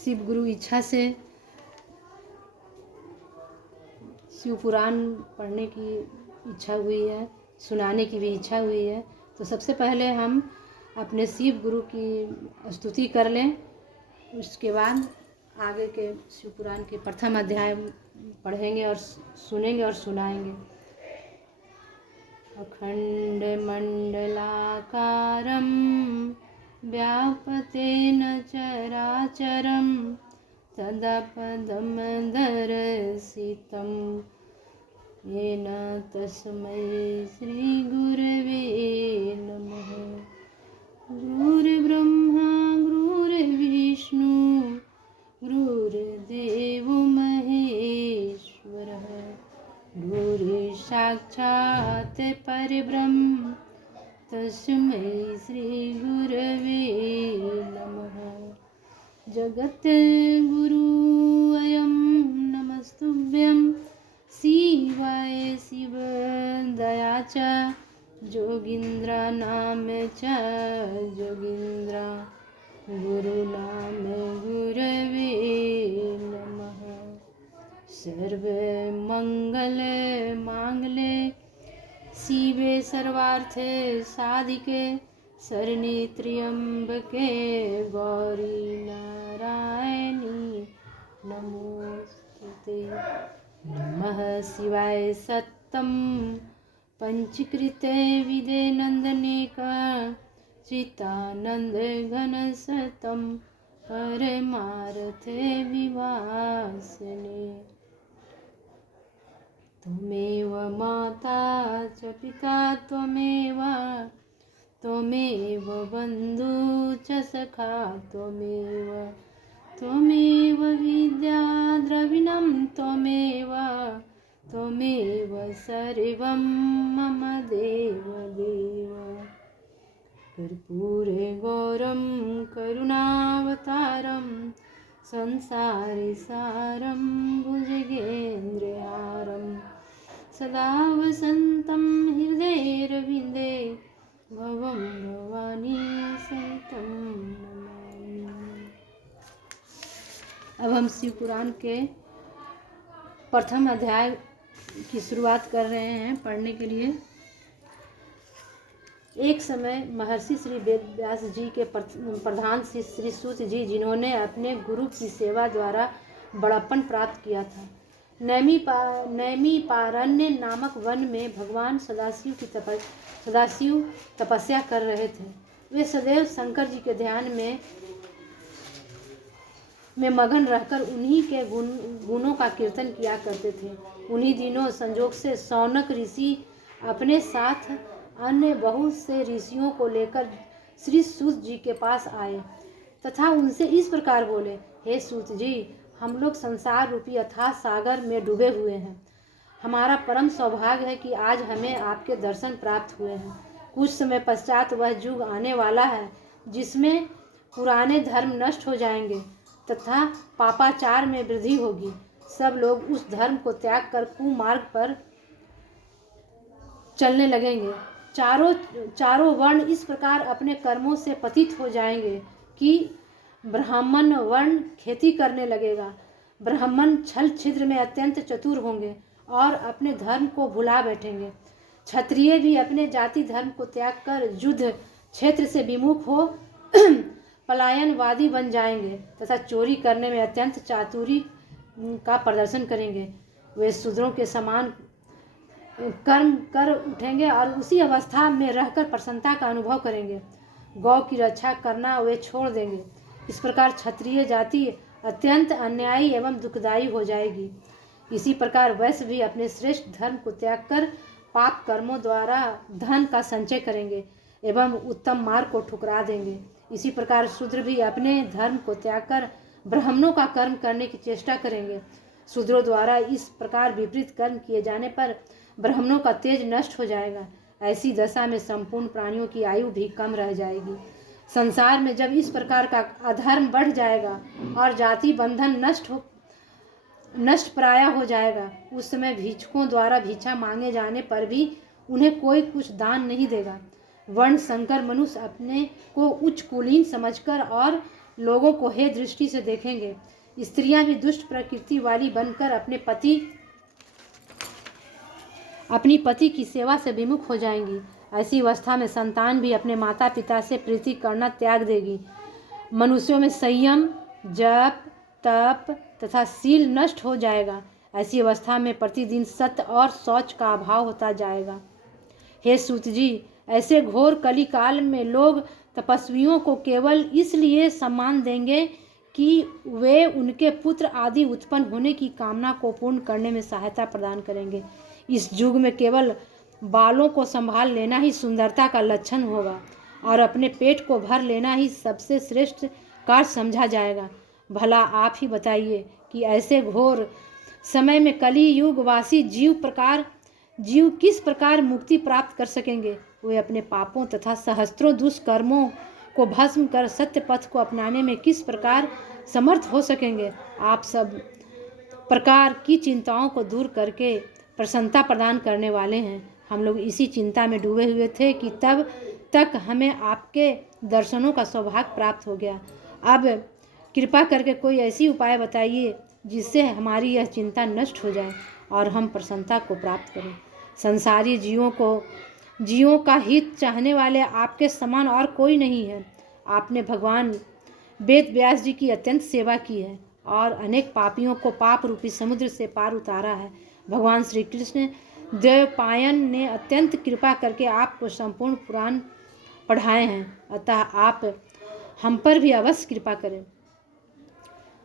शिव गुरु इच्छा से शिव पुराण पढ़ने की इच्छा हुई है, सुनाने की भी इच्छा हुई है। तो सबसे पहले हम अपने शिव गुरु की स्तुति कर लें, उसके बाद आगे के शिव पुराण के प्रथम अध्याय पढ़ेंगे और सुनेंगे और सुनाएंगे। अखंड मंडलाकारं व्यापतेन चराचरं तदपदं दर्शितं येन तस्मै श्रीगुरवे नमः। गुरुर्ब्रह्मा गुरुर्विष्णु गुरुर्देवो महेश्वरः गुरुसाक्षात् परब्रह्म तस्मै श्रीगुरवे नमः। जगद्गुरु अयं नमस्तुभ्यं शिवाय शिवदया च जोगीन्द्रनाम च जोगीन्द्र गुरुनाम गुरवे नमः। सर्वमङ्गलमाङ्गल्ये शिवे सर्वार्थे साधिके शरण्ये त्र्यम्बके गौरी नारायणी नमोस्तुते। नमः शिवाय सत्यं पंचीकृते विदे नंदनेका चितानंद घन सतम परमार्थे विभासने। त्वमेव माता च पिता त्वमेव बन्धु च सखा त्वमेव विद्या द्रविणं त्वमेव सर्वं मम देव। कर्पूरे गौरं करुणावतारं संसारे सारं भुजगेन्द्रहारं सदा वसन्तं हृदयेऽरविन्दे भवं भवानी सहितं नमामि। अब हम शिव पुराण के प्रथम अध्याय की शुरुआत कर रहे हैं पढ़ने के लिए। एक समय महर्षि श्री वेदव्यास जी के प्रधान श्री सूत जी, जिन्होंने अपने गुरु की सेवा द्वारा बड़प्पन प्राप्त किया था, नैमिषारण्य नामक वन में भगवान सदाशिव तपस्या कर रहे थे। वे सदैव शंकर जी के ध्यान में मगन रहकर उन्हीं के गुणों का कीर्तन किया करते थे। उन्हीं दिनों संजोग से शौनक ऋषि अपने साथ अन्य बहुत से ऋषियों को लेकर श्री सूत जी के पास आए तथा उनसे इस प्रकार बोले, हे सूत जी, हम लोग संसार रूपी अथाह सागर में डूबे हुए हैं। हमारा परम सौभाग्य है कि आज हमें आपके दर्शन प्राप्त हुए हैं। कुछ समय पश्चात वह युग आने वाला है जिसमें पुराने धर्म नष्ट हो जाएंगे तथा पापाचार में वृद्धि होगी। सब लोग उस धर्म को त्याग कर कुमार्ग पर चलने लगेंगे। चारों वर्ण इस प्रकार अपने कर्मों से पतित हो जाएंगे कि ब्राह्मण वर्ण खेती करने लगेगा। ब्राह्मण छल छिद्र में अत्यंत चतुर होंगे और अपने धर्म को भुला बैठेंगे। क्षत्रिय भी अपने जाति धर्म को त्याग कर युद्ध क्षेत्र से विमुख हो पलायनवादी बन जाएंगे तथा चोरी करने में अत्यंत चातुरी का प्रदर्शन करेंगे। वे शूद्रों के समान कर्म कर उठेंगे और उसी अवस्था में रहकर प्रसन्नता का अनुभव करेंगे। गौ की रक्षा करना वे छोड़ देंगे। इस प्रकार क्षत्रिय जाति अत्यंत अन्यायी एवं दुखदायी हो जाएगी। इसी प्रकार वैश्य भी अपने श्रेष्ठ धर्म को त्याग कर पाप कर्मों द्वारा धन का संचय करेंगे एवं उत्तम मार्ग को ठुकरा देंगे। इसी प्रकार शूद्र भी अपने धर्म को त्याग कर ब्राह्मणों का कर्म करने की चेष्टा करेंगे। शूद्रों द्वारा इस प्रकार विपरीत कर्म किए जाने पर ब्राह्मणों का तेज नष्ट हो जाएगा। ऐसी दशा में संपूर्ण प्राणियों की आयु भी कम रह जाएगी। संसार में जब इस प्रकार का अधर्म बढ़ जाएगा और जाति बंधन नष्ट प्राय हो जाएगा, उस समय भिक्षुकों द्वारा भिक्षा मांगे जाने पर भी उन्हें कोई कुछ दान नहीं देगा। वर्ण संकर मनुष्य अपने को उच्च कुलीन समझकर और लोगों को हे दृष्टि से देखेंगे। स्त्रियां भी दुष्ट प्रकृति वाली बनकर अपनी पति की सेवा से विमुख हो जाएंगी। ऐसी अवस्था में संतान भी अपने माता पिता से प्रीति करना त्याग देगी। मनुष्यों में संयम, जप, तप तथा शील नष्ट हो जाएगा। ऐसी अवस्था में प्रतिदिन सत्य और शौच का अभाव होता जाएगा। हे सूत जी, ऐसे घोर कली काल में लोग तपस्वियों को केवल इसलिए सम्मान देंगे कि वे उनके पुत्र आदि उत्पन्न होने की कामना को पूर्ण करने में सहायता प्रदान करेंगे। इस युग में केवल बालों को संभाल लेना ही सुंदरता का लक्षण होगा और अपने पेट को भर लेना ही सबसे श्रेष्ठ कार्य समझा जाएगा। भला आप ही बताइए कि ऐसे घोर समय में कली युगवासी जीव किस प्रकार मुक्ति प्राप्त कर सकेंगे। वे अपने पापों तथा सहस्त्रों दुष्कर्मों को भस्म कर सत्य पथ को अपनाने में किस प्रकार समर्थ हो सकेंगे। आप सब प्रकार की चिंताओं को दूर करके प्रसन्नता प्रदान करने वाले हैं। हम लोग इसी चिंता में डूबे हुए थे कि तब तक हमें आपके दर्शनों का सौभाग्य प्राप्त हो गया। अब कृपा करके कोई ऐसी उपाय बताइए जिससे हमारी यह चिंता नष्ट हो जाए और हम प्रसन्नता को प्राप्त करें। संसारी जीवों का हित चाहने वाले आपके समान और कोई नहीं है। आपने भगवान वेद व्यास जी की अत्यंत सेवा की है और अनेक पापियों को पाप रूपी समुद्र से पार उतारा है। भगवान श्री कृष्ण द्वैपायन ने अत्यंत कृपा करके आपको संपूर्ण पुराण पढ़ाए हैं, अतः आप हम पर भी अवश्य कृपा करें।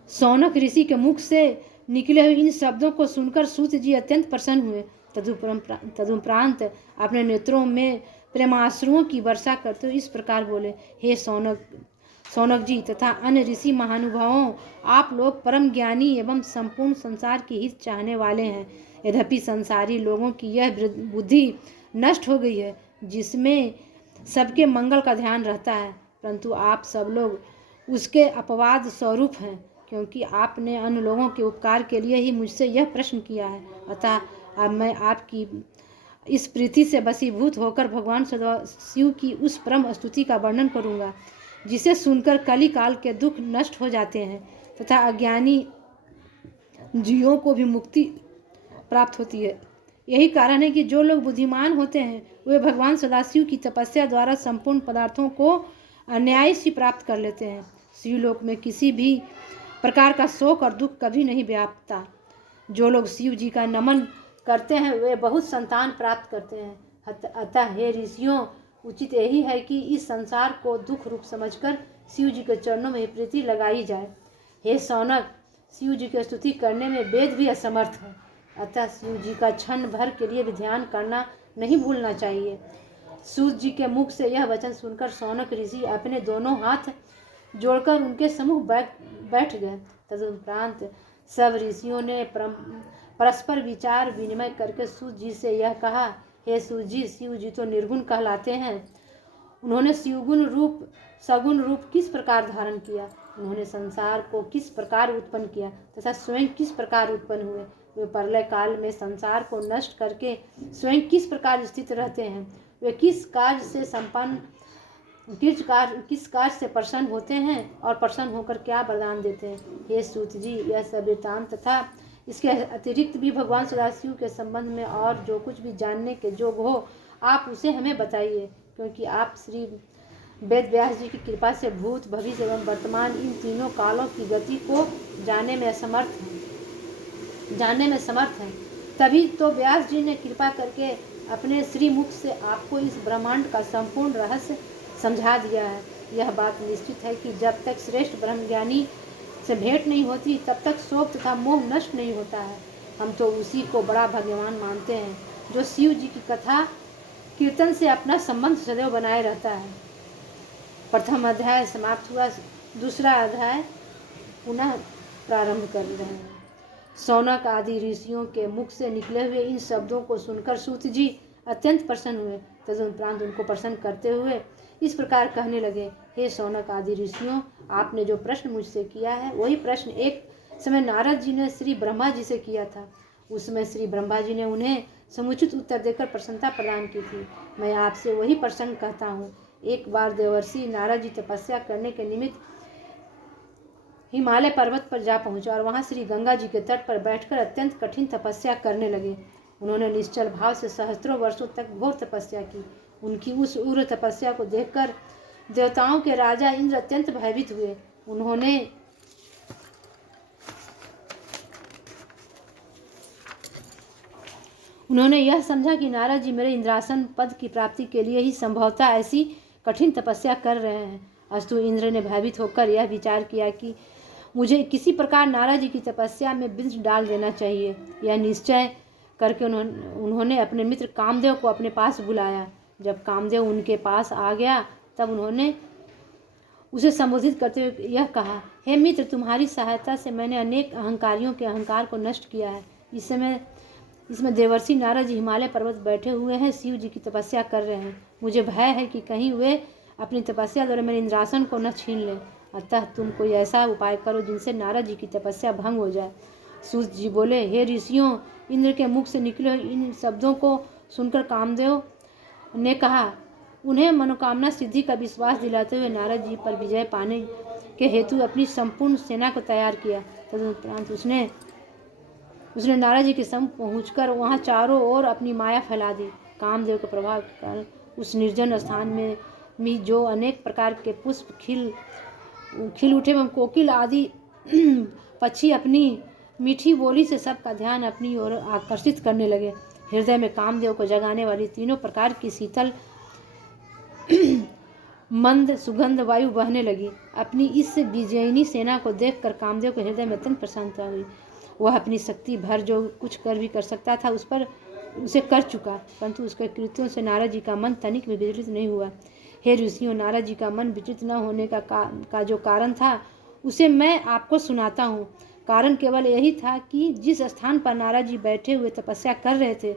सौनक ऋषि के मुख से निकले हुए इन शब्दों को सुनकर सूत जी अत्यंत प्रसन्न हुए। तदुपरांत अपने नेत्रों में प्रेमाश्रुओं की वर्षा करते हुए इस प्रकार बोले, हे सौनक जी तथा अन्य ऋषि महानुभावों, आप लोग परम ज्ञानी एवं संपूर्ण संसार की हित चाहने वाले हैं। यद्यपि संसारी लोगों की यह बुद्धि नष्ट हो गई है जिसमें सबके मंगल का ध्यान रहता है, परंतु आप सब लोग उसके अपवाद स्वरूप हैं, क्योंकि आपने अन्य लोगों के उपकार के लिए ही मुझसे यह प्रश्न किया है। अतः अब मैं आपकी इस प्रीति से वशीभूत होकर भगवान सदाशिव की उस परम स्तुति का वर्णन करूँगा जिसे सुनकर कली काल के दुख नष्ट हो जाते हैं तथा अज्ञानी जीवों को भी मुक्ति प्राप्त होती है। यही कारण है कि जो लोग बुद्धिमान होते हैं वे भगवान सदाशिव की तपस्या द्वारा संपूर्ण पदार्थों को अन्याय से प्राप्त कर लेते हैं। शिवलोक में किसी भी प्रकार का शोक और दुख कभी नहीं व्यापता। जो लोग शिव जी का नमन करते हैं वे बहुत संतान प्राप्त करते हैं। अतः हे ऋषियों, उचित यही है कि इस संसार को दुख रूप समझकर शिव जी के चरणों में प्रीति लगाई जाए। हे सौनक, शिव जी की स्तुति करने में वेद भी असमर्थ है, अतः शिव जी का क्षण भर के लिए भी ध्यान करना नहीं भूलना चाहिए। सूत जी के मुख से यह वचन सुनकर सौनक ऋषि अपने दोनों हाथ जोड़कर उनके सम्मुख बैठ गए। तदुपरांत सब ऋषियों ने परस्पर विचार विनिमय करके सूत जी से यह कहा, हे सूत जी, शिव जी तो निर्गुण कहलाते हैं। उन्होंने सगुण रूप किस प्रकार धारण किया, उन्होंने संसार को किस प्रकार उत्पन्न किया तथा स्वयं किस प्रकार उत्पन्न हुए। वे प्रलय काल में संसार को नष्ट करके स्वयं किस प्रकार स्थित रहते हैं। वे किस कार्य से प्रसन्न होते हैं और प्रसन्न होकर क्या वरदान देते हैं। हे सूत जी, यह सब वृत्तांत तथा इसके अतिरिक्त भी भगवान सदाशिव के संबंध में और जो कुछ भी जानने के जोग हो आप उसे हमें बताइए, क्योंकि आप श्री वेद व्यास जी की कृपा से भूत, भविष्य एवं वर्तमान इन तीनों कालों की गति को जानने में समर्थ हैं। तभी तो व्यास जी ने कृपा करके अपने श्री मुख से आपको इस ब्रह्मांड का संपूर्ण रहस्य समझा दिया है। यह बात निश्चित है कि जब तक श्रेष्ठ ब्रह्मज्ञानी से भेंट नहीं होती तब तक शोक तथा मोह नष्ट नहीं होता है। हम तो उसी को बड़ा भाग्यवान मानते हैं जो शिव जी की कथा कीर्तन से अपना संबंध सदैव बनाए रहता है। प्रथम अध्याय समाप्त हुआ, दूसरा अध्याय पुनः प्रारंभ कर रहे हैं। सौनक आदि ऋषियों के मुख से निकले हुए इन शब्दों को सुनकर सूत जी अत्यंत प्रसन्न हुए। तदुपरांत उनको प्रसन्न करते हुए इस प्रकार कहने लगे, हे सौनक आदि ऋषियों, आपने जो प्रश्न मुझसे किया है वही प्रश्न एक समय नारद जी ने श्री ब्रह्मा जी से किया था। उस समय श्री ब्रह्मा जी ने उन्हें समुचित उत्तर देकर प्रसन्नता प्रदान की थी। मैं आपसे वही प्रसंग कहता हूँ। एक बार देवर्षि नारद जी तपस्या करने के निमित्त हिमालय पर्वत पर जा पहुँचे और वहाँ श्री गंगा जी के तट पर बैठकर अत्यंत कठिन तपस्या करने लगे। उन्होंने निश्चल भाव से सहस्त्रों वर्षों तक घोर तपस्या की। उनकी उस उग्र तपस्या को देखकर देवताओं के राजा इंद्र अत्यंत भयभीत हुए। उन्होंने यह समझा कि नारद जी मेरे इंद्रासन पद की प्राप्ति के लिए ही संभवतः ऐसी कठिन तपस्या कर रहे हैं। अस्तु इंद्र ने भयभीत होकर यह विचार किया कि मुझे किसी प्रकार नारद जी की तपस्या में विघ्न डाल देना चाहिए। यह निश्चय करके उन्होंने अपने मित्र कामदेव को अपने पास बुलाया। जब कामदेव उनके पास आ गया तब उन्होंने उसे संबोधित करते हुए यह कहा, हे मित्र, तुम्हारी सहायता से मैंने अनेक अहंकारियों के अहंकार को नष्ट किया है। इसमें देवर्षि नारद जी हिमालय पर्वत बैठे हुए हैं, शिव जी की तपस्या कर रहे हैं। मुझे भय है कि कहीं वे अपनी तपस्या द्वारा मेरे इंद्रासन को न छीन लें। अतः तुम कोई ऐसा उपाय करो जिनसे नारद जी की तपस्या भंग हो जाए। सूत जी बोले, हे ऋषियों, इंद्र के मुख से निकले इन शब्दों को सुनकर कामदेव ने कहा, उन्हें मनोकामना सिद्धि का विश्वास दिलाते हुए नारद जी पर विजय पाने के हेतु अपनी संपूर्ण सेना को तैयार किया। तदुपरांत उसने नारद जी के सम्मुख पहुंचकर वहां चारों ओर अपनी माया फैला दी। कामदेव के प्रभाव के कारण उस निर्जन स्थान में भी जो अनेक प्रकार के पुष्प खिल उठे एवं कोकिल आदि पक्षी अपनी मीठी बोली से सबका ध्यान अपनी ओर आकर्षित करने लगे। हृदय में कामदेव को जगाने वाली तीनों प्रकार की शीतल मंद सुगंध वायु बहने लगी। अपनी इस विजयिनी सेना को देखकर कामदेव के हृदय में अत्यंत प्रसन्नता हुई। वह अपनी शक्ति भर जो कुछ कर भी कर सकता था उसे कर चुका, परंतु उसके कृत्यों से नारद जी का मन तनिक भी विचलित नहीं हुआ। हे ऋषियों, नारद जी का मन विचलित न होने का जो कारण था उसे मैं आपको सुनाता हूँ। कारण केवल यही था कि जिस स्थान पर नारद जी बैठे हुए तपस्या कर रहे थे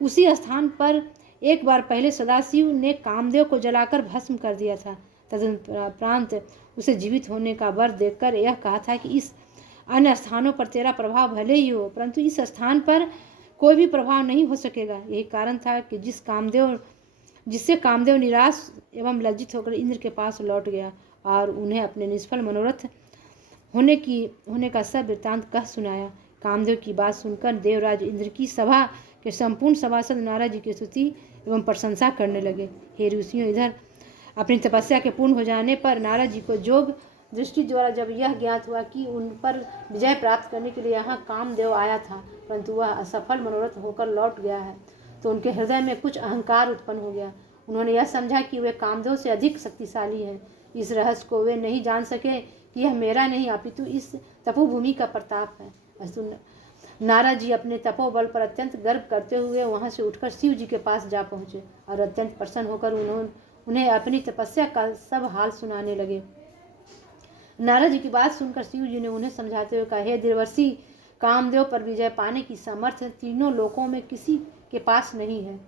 उसी स्थान पर एक बार पहले सदाशिव ने कामदेव को जलाकर भस्म कर दिया था। तदुपरांत उसे जीवित होने का वर देखकर यह कहा था कि इस अन्य स्थानों पर तेरा प्रभाव भले ही हो, परंतु इस स्थान पर कोई भी प्रभाव नहीं हो सकेगा। यही कारण था कि जिससे कामदेव निराश एवं लज्जित होकर इंद्र के पास लौट गया और उन्हें अपने निष्फल मनोरथ होने का सब वृत्तांत कह सुनाया। कामदेव की बात सुनकर देवराज इंद्र की सभा के संपूर्ण सभासद नारद जी की स्तुति एवं प्रशंसा करने लगे। हे ऋषियों, इधर अपनी तपस्या के पूर्ण हो जाने पर नारद जी को जोग दृष्टि द्वारा जब यह ज्ञात हुआ कि उन पर विजय प्राप्त करने के लिए यहाँ कामदेव आया था, परंतु वह असफल मनोरथ होकर लौट गया है, तो उनके हृदय में कुछ अहंकार उत्पन्न हो गया। उन्होंने यह समझा कि वे कामदेव से अधिक शक्तिशाली हैं। इस रहस्य को वे नहीं जान सके कि यह मेरा नहीं अपितु इस तपोभूमि का प्रताप है। अस्तु नारद जी अपने तपोबल पर अत्यंत गर्व करते हुए वहां से उठकर शिव जी के पास जा पहुँचे और अत्यंत प्रसन्न होकर उन्हें अपनी तपस्या का सब हाल सुनाने लगे। नारद जी की बात सुनकर शिव जी ने उन्हें समझाते हुए कहा, हे देवर्षि, कामदेव पर विजय पाने की सामर्थ्य तीनों लोकों में किसी के पास नहीं है।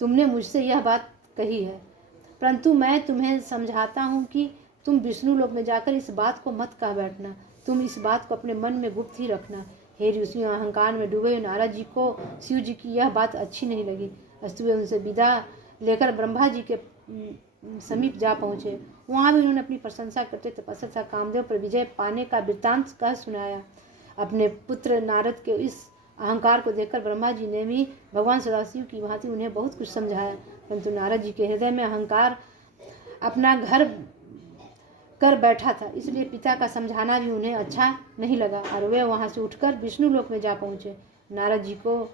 तुमने मुझसे यह बात कही है, परंतु मैं तुम्हें समझाता हूँ कि तुम विष्णु लोक में जाकर इस बात को मत कह बैठना। तुम इस बात को अपने मन में गुप्त ही रखना। हे ऋषियों, अहंकार में डूबे नारद जी को शिव जी की यह बात अच्छी नहीं लगी। अस्तु वे उनसे विदा लेकर ब्रह्मा जी के समीप जा पहुँचे। वहाँ भी उन्होंने अपनी प्रशंसा करते तपस्या तथा कामदेव पर विजय पाने का वृत्तांत कह सुनाया। अपने पुत्र नारद के इस अहंकार को देखकर ब्रह्मा जी ने भी भगवान सदाशिव की भांति उन्हें बहुत कुछ समझाया, परंतु नारद जी के हृदय में अहंकार अपना घर कर बैठा था, इसलिए पिता का समझाना भी उन्हें अच्छा नहीं लगा और वे वहाँ से उठकर विष्णु लोक में जा पहुँचे। नारद जी को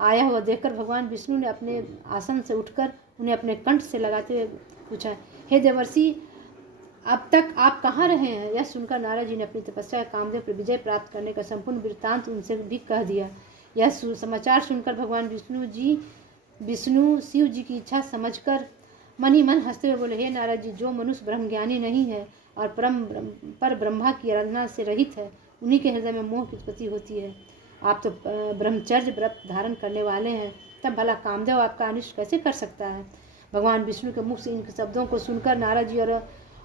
आया हुआ देखकर भगवान विष्णु ने अपने आसन से उठकर उन्हें अपने कंठ से लगाते हुए पूछा, हे देवर्षि, अब तक आप कहाँ रहे हैं? यह सुनकर नारद जी ने अपनी तपस्या कामदेव पर विजय प्राप्त करने का संपूर्ण वृत्तांत उनसे भी कह दिया। यह समाचार सुनकर भगवान विष्णु शिव जी की इच्छा समझकर मन ही मन हंसते हुए बोले, हे नारद जी, जो मनुष्य ब्रह्मज्ञानी नहीं है और पर ब्रह्मा की आराधना से रहित है, उन्हीं के हृदय में मोह की उत्पत्ति होती है। आप तो ब्रह्मचर्य व्रत धारण करने वाले हैं, तब भला कामदेव आपका अनिष्ट कैसे कर सकता है? भगवान विष्णु के मुख से इन शब्दों को सुनकर नारद जी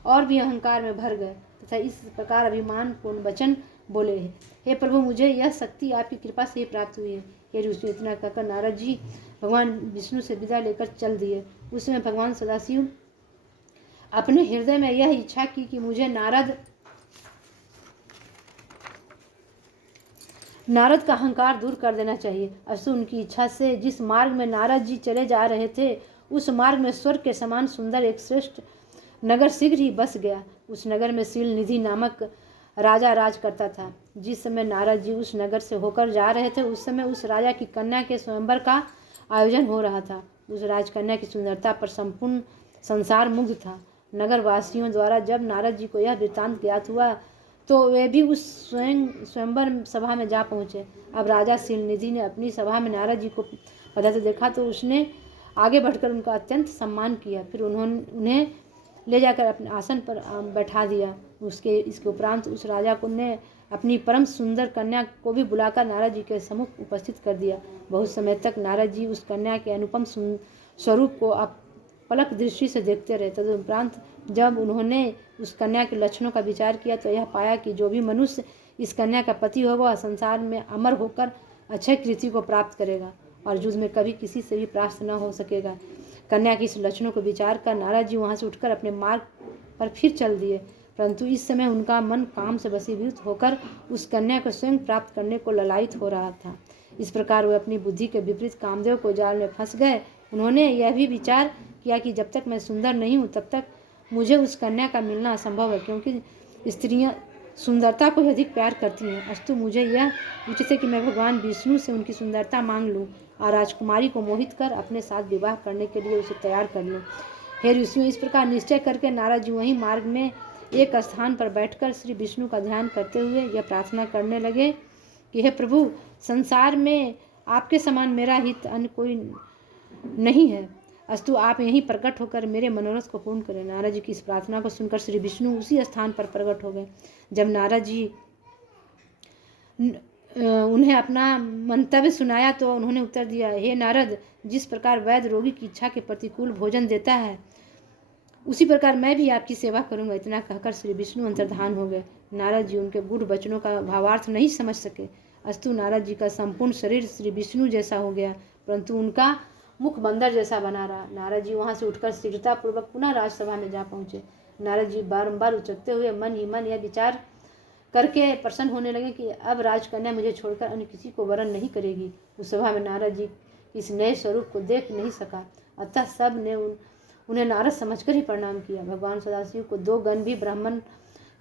और भी अहंकार में भर गए तथा इस प्रकार अभिमान पूर्ण वचन बोले, हे प्रभु, मुझे यह शक्ति आपकी कृपा से ही प्राप्त हुई है। हे ऋषि, इतना कहकर नारद जी भगवान विष्णु से विदा लेकर चल दिए। उस समय भगवान सदाशिव अपने हृदय में यह इच्छा की कि मुझे नारद नारद का अहंकार दूर कर देना चाहिए। अस्तु उनकी इच्छा से जिस मार्ग में नारद जी चले जा रहे थे उस मार्ग में स्वर्ग के समान सुंदर एक श्रेष्ठ नगर शीघ्र ही बस गया। उस नगर में शील निधि नामक राजा राज करता था। जिस समय नारद जी उस नगर से होकर जा रहे थे उस समय उस राजा की कन्या के स्वयंवर का आयोजन हो रहा था। उस राजकन्या की सुंदरता पर संपूर्ण संसार मुग्ध था। नगर वासियों द्वारा जब नारद जी को यह वृत्तांत ज्ञात हुआ तो वे भी उस स्वयंवर सभा में जा पहुँचे। अब राजा शीलनिधि ने अपनी सभा में नारद जी को पधारते देखा तो उसने आगे बढ़कर उनका अत्यंत सम्मान किया। फिर उन्हें ले जाकर अपने आसन पर बैठा दिया। इसके उपरांत उस राजा को ने अपनी परम सुंदर कन्या को भी बुलाकर नारद जी के सम्मुख उपस्थित कर दिया। बहुत समय तक नारद जी उस कन्या के अनुपम स्वरूप को पलक दृष्टि से देखते रहे। तदुपरांत जब उन्होंने उस कन्या के लक्षणों का विचार किया तो यह पाया कि जो भी मनुष्य इस कन्या का पति होगा वह संसार में अमर होकर अक्षय कीर्ति को प्राप्त करेगा और युद्ध में कभी किसी से भी परास्त न हो सकेगा। कन्या की इस लक्षणों को विचार कर नारद जी वहाँ से उठकर अपने मार्ग पर फिर चल दिए, परंतु इस समय उनका मन काम से वशीभूत होकर उस कन्या को स्वयं प्राप्त करने को ललायित हो रहा था। इस प्रकार वे अपनी बुद्धि के विपरीत कामदेव को जाल में फंस गए। उन्होंने यह भी विचार किया कि जब तक मैं सुंदर नहीं हूँ तब तक मुझे उस कन्या का मिलना असंभव है, क्योंकि स्त्रियाँ सुंदरता को अधिक प्यार करती हैं। अस्तु मुझे यह उचित है कि मैं भगवान विष्णु से उनकी सुंदरता मांग लूँ और राजकुमारी को मोहित कर अपने साथ विवाह करने के लिए उसे तैयार कर लूँ। हे ऋषियों, इस प्रकार निश्चय करके नारद जी वहीं मार्ग में एक स्थान पर बैठकर श्री विष्णु का ध्यान करते हुए यह प्रार्थना करने लगे कि हे प्रभु, संसार में आपके समान मेरा हित अन्य कोई नहीं है। अस्तु आप यहीं प्रकट होकर मेरे मनोरथ को पूर्ण करें। नारद जी की इस प्रार्थना को सुनकर श्री विष्णु उसी स्थान पर प्रकट हो गए। जब नारद जी उन्हें अपना मंतव्य सुनाया तो उन्होंने उत्तर दिया, हे नारद, जिस प्रकार वैद्य रोगी की इच्छा के प्रतिकूल भोजन देता है उसी प्रकार मैं भी आपकी सेवा करूंगा। इतना कहकर श्री विष्णु अंतर्धान हो गए। नारद जी उनके गूढ़ वचनों का भावार्थ नहीं समझ सके। अस्तु नारद जी का संपूर्ण शरीर श्री विष्णु जैसा हो गया, परंतु उनका मुख बंदर जैसा बना रहा। नारद जी वहाँ से उठकर शीघ्रतापूर्वक पुनः राजसभा में जा पहुँचे। नारद जी बारंबार उचकते हुए मन ही मन यह विचार करके प्रसन्न होने लगे कि अब राजकन्या मुझे छोड़कर अन्य किसी को वरण नहीं करेगी। उस सभा में नारद जी इस नए स्वरूप को देख नहीं सका, अतः सब ने उन्हें नारद समझकर ही प्रणाम किया। भगवान सदाशिव को दो गण भी ब्राह्मण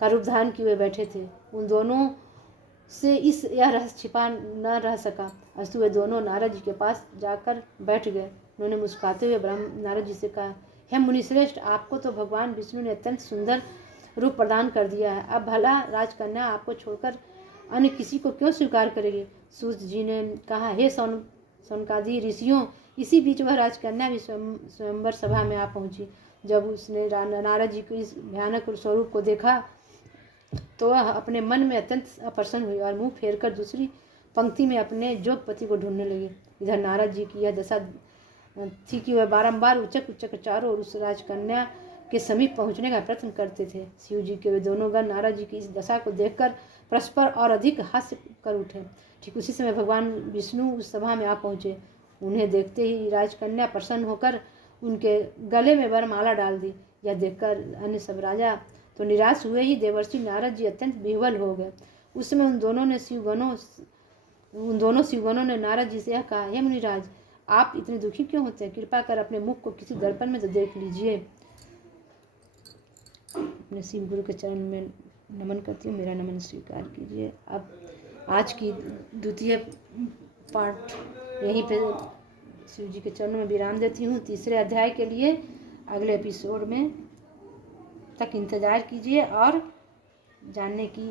का रूप धारण किए हुए बैठे थे। उन दोनों से यह रहस्य छिपा न रह सका। अस्तु वे दोनों नारद जी के पास जाकर बैठ गए। उन्होंने मुस्कुराते हुए नारद जी से कहा, हे मुनिश्रेष्ठ, आपको तो भगवान विष्णु ने अत्यंत सुंदर रूप प्रदान कर दिया है। अब भला राजकन्या आपको छोड़कर अन्य किसी को क्यों स्वीकार करेगी? सूत जी ने कहा, हे सौनकादि ऋषियों, इसी बीच वह राजकन्या भी स्वयंवर सभा में आ पहुंची। जब उसने नारद जी को इस भयानक स्वरूप को देखा तो वह अपने मन में अत्यंत अप्रसन्न हुई और मुंह फेरकर दूसरी पंक्ति में अपने जोगपति को ढूंढने लगी। इधर नारद जी की यह दशा थी कि वह बारंबार उचक चारों ओर उस राजकन्या के समीप पहुंचने का प्रयत्न करते थे। शिव जी के वे दोनों गण नारद जी की इस दशा को देखकर परस्पर और अधिक हास्य कर उठे। ठीक उसी समय भगवान विष्णु उस सभा में आ पहुँचे। उन्हें देखते ही राजकन्या प्रसन्न होकर उनके गले में वरमाला डाल दी। यह देखकर अन्य सब राजा तो निराश हुए ही, देवर्षि नारद जी अत्यंत विह्वल हो गए। उस समय उन दोनों शिवगणों ने नारद जी से यह कहा, हे मुनिराज, आप इतने दुखी क्यों होते हैं? कृपा कर अपने मुख को किसी दर्पण में तो देख लीजिए। अपने शिव गुरु के चरण में नमन करती हूँ, मेरा नमन स्वीकार कीजिए। अब आज की द्वितीय पाठ यहीं पे शिव जी के चरणों में विराम देती हूँ। तीसरे अध्याय के लिए अगले एपिसोड में तक इंतज़ार कीजिए और जानने की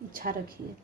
इच्छा रखिए।